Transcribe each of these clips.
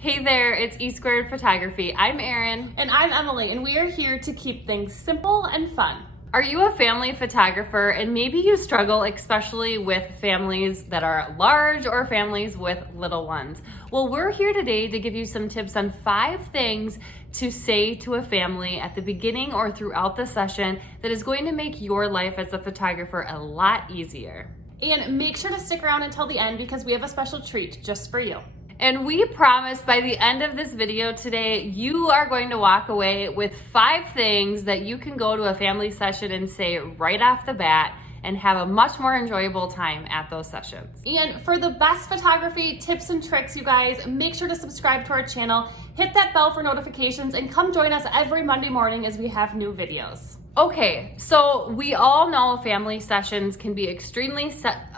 Hey there, it's esquared photography. I'm Erin. And I'm Emily, and we are here to keep things simple and fun. Are you a family photographer and maybe you struggle especially with families that are large or families with little ones? Well, we're here today to give you some tips on 5 things to say to a family at the beginning or throughout the session that is going to make your life as a photographer a lot easier. And make sure to stick around until the end because we have a special treat just for you. And we promise by the end of this video today, you are going to walk away with 5 things that you can go to a family session and say right off the bat and have a much more enjoyable time at those sessions. And for the best photography tips and tricks, you guys, make sure to subscribe to our channel, hit that bell for notifications, and come join us every Monday morning as we have new videos. Okay, so we all know family sessions can be extremely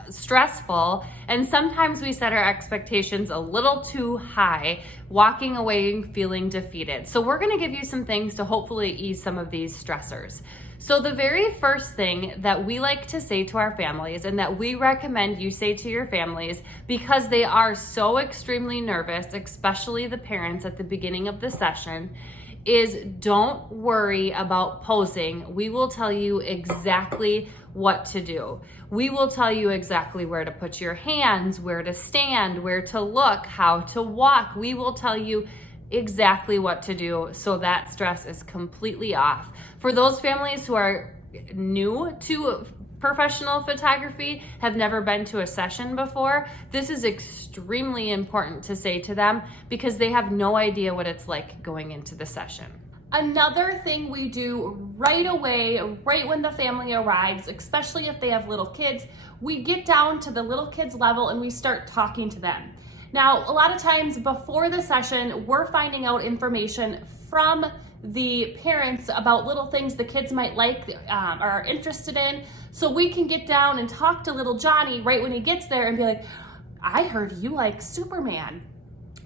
stressful, and sometimes we set our expectations a little too high, walking away feeling defeated. So we're gonna give you some things to hopefully ease some of these stressors. So the very first thing that we like to say to our families and that we recommend you say to your families because they are so extremely nervous, especially the parents at the beginning of the session, is don't worry about posing. We will tell you exactly what to do. We will tell you exactly where to put your hands, where to stand, where to look, how to walk. We will tell you exactly what to do so that stress is completely off. For those families who are new to professional photography, have never been to a session before, this is extremely important to say to them because they have no idea what it's like going into the session. Another thing we do right away, right when the family arrives, especially if they have little kids, we get down to the little kids level and we start talking to them. Now, a lot of times before the session, we're finding out information from the parents about little things the kids might like or are interested in. So we can get down and talk to little Johnny right when he gets there and be like, I heard you like Superman,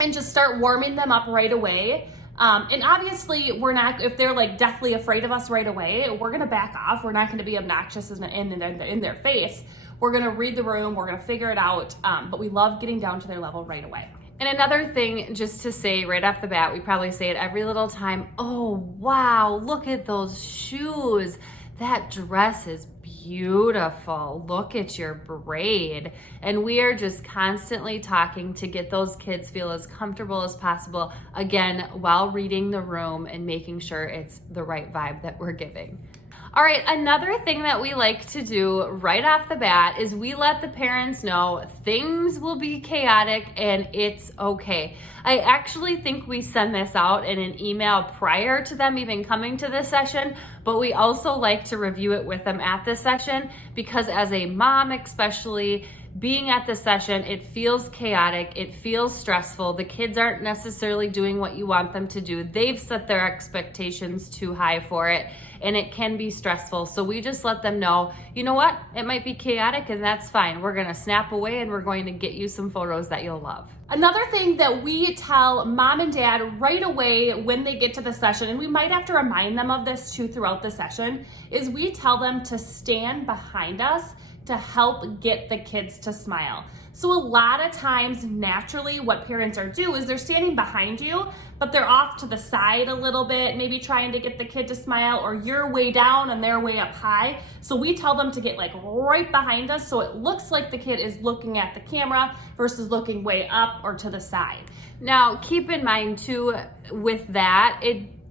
and just start warming them up right away. And obviously we're not, if they're like deathly afraid of us right away, we're gonna back off. We're not gonna be obnoxious in their face. We're gonna read the room, we're gonna figure it out, but we love getting down to their level right away. And another thing, just to say right off the bat, we probably say it every little time, oh wow, look at those shoes. That dress is beautiful. Look at your braid. And we are just constantly talking to get those kids feel as comfortable as possible, again, while reading the room and making sure it's the right vibe that we're giving. All right, another thing that we like to do right off the bat is we let the parents know things will be chaotic and it's okay. I actually think we send this out in an email prior to them even coming to the session, but we also like to review it with them at the session because as a mom especially, being at the session, it feels chaotic, it feels stressful. The kids aren't necessarily doing what you want them to do. They've set their expectations too high for it, and it can be stressful. So we just let them know, you know what? It might be chaotic, and that's fine. We're gonna snap away, and we're going to get you some photos that you'll love. Another thing that we tell mom and dad right away when they get to the session, and we might have to remind them of this too throughout the session, is we tell them to stand behind us to help get the kids to smile. So a lot of times, naturally, what parents are do is they're standing behind you, but they're off to the side a little bit, maybe trying to get the kid to smile, or you're way down and they're way up high. So we tell them to get like right behind us so it looks like the kid is looking at the camera versus looking way up or to the side. Now, keep in mind too, with that,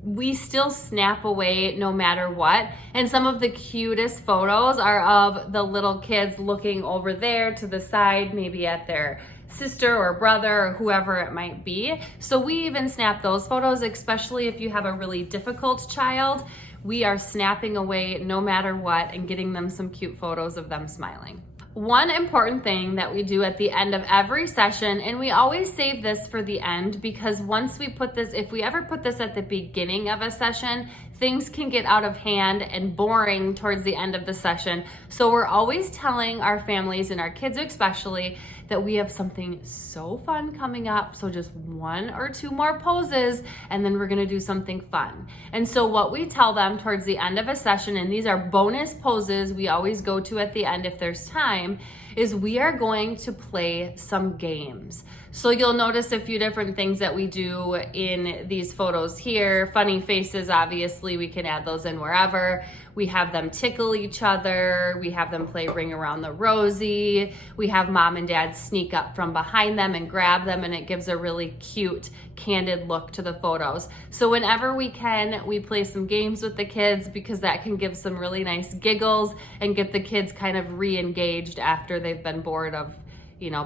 we still snap away no matter what. And some of the cutest photos are of the little kids looking over there to the side, maybe at their sister or brother or whoever it might be. So we even snap those photos, especially if you have a really difficult child. We are snapping away no matter what and getting them some cute photos of them smiling. One important thing that we do at the end of every session, and we always save this for the end because once we put this, if we ever put this at the beginning of a session, things can get out of hand and boring towards the end of the session. So we're always telling our families and our kids especially that we have something so fun coming up. So just 1 or 2 more poses and then we're gonna do something fun. And so what we tell them towards the end of a session, and these are bonus poses we always go to at the end if there's time, is we are going to play some games. So you'll notice a few different things that we do in these photos here. Funny faces, obviously, we can add those in wherever. We have them tickle each other. We have them play Ring Around the Rosie. We have mom and dad sneak up from behind them and grab them, and it gives a really cute, candid look to the photos. So whenever we can, we play some games with the kids because that can give some really nice giggles and get the kids kind of re-engaged after they've been bored of,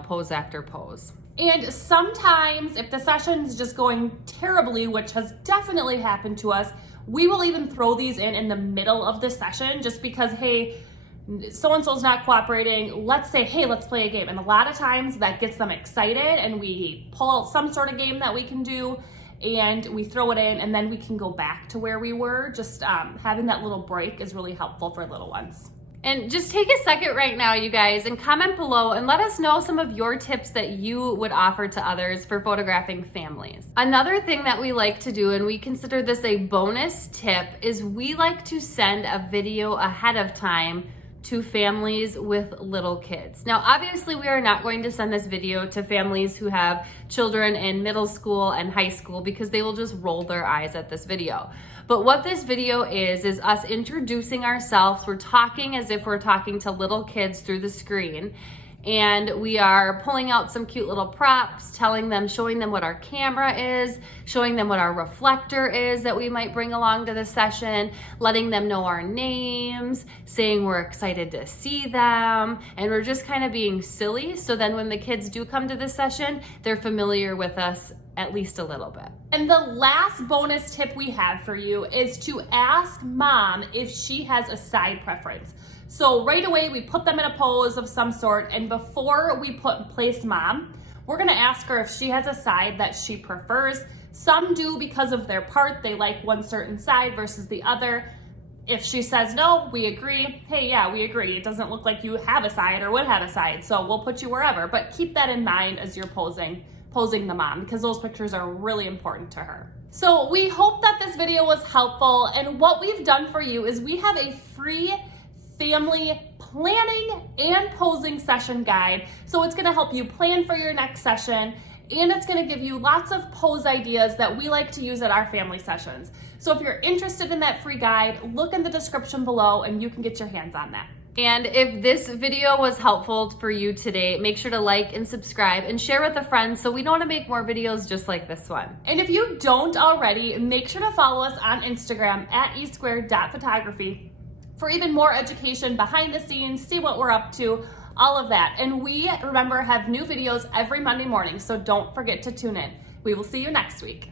pose after pose. And sometimes if the session's just going terribly, which has definitely happened to us, we will even throw these in the middle of the session just because, hey, so-and-so's not cooperating. Let's say, hey, let's play a game. And a lot of times that gets them excited and we pull out some sort of game that we can do and we throw it in and then we can go back to where we were. Just having that little break is really helpful for little ones. And just take a second right now, you guys, and comment below and let us know some of your tips that you would offer to others for photographing families. Another thing that we like to do, and we consider this a bonus tip, is we like to send a video ahead of time to families with little kids. Now, obviously, we are not going to send this video to families who have children in middle school and high school because they will just roll their eyes at this video. But what this video is us introducing ourselves. We're talking as if we're talking to little kids through the screen. And we are pulling out some cute little props, showing them what our camera is, showing them what our reflector is that we might bring along to the session, letting them know our names, saying we're excited to see them, and we're just kind of being silly. So then when the kids do come to the session, they're familiar with us at least a little bit. And the last bonus tip we have for you is to ask mom if she has a side preference. So right away, we put them in a pose of some sort, and before we place mom, we're gonna ask her if she has a side that she prefers. Some do because of their part, they like one certain side versus the other. If she says no, we agree. Hey, yeah, we agree. It doesn't look like you have a side or would have a side, so we'll put you wherever. But keep that in mind as you're posing the mom, because those pictures are really important to her. So we hope that this video was helpful, and what we've done for you is we have a free family planning and posing session guide. So it's gonna help you plan for your next session, and it's gonna give you lots of pose ideas that we like to use at our family sessions. So if you're interested in that free guide, look in the description below and you can get your hands on that. And if this video was helpful for you today, make sure to like and subscribe and share with a friend so we know how to make more videos just like this one. And if you don't already, make sure to follow us on Instagram at esquared.photography for even more education behind the scenes, see what we're up to, all of that. And we, remember, have new videos every Monday morning, so don't forget to tune in. We will see you next week.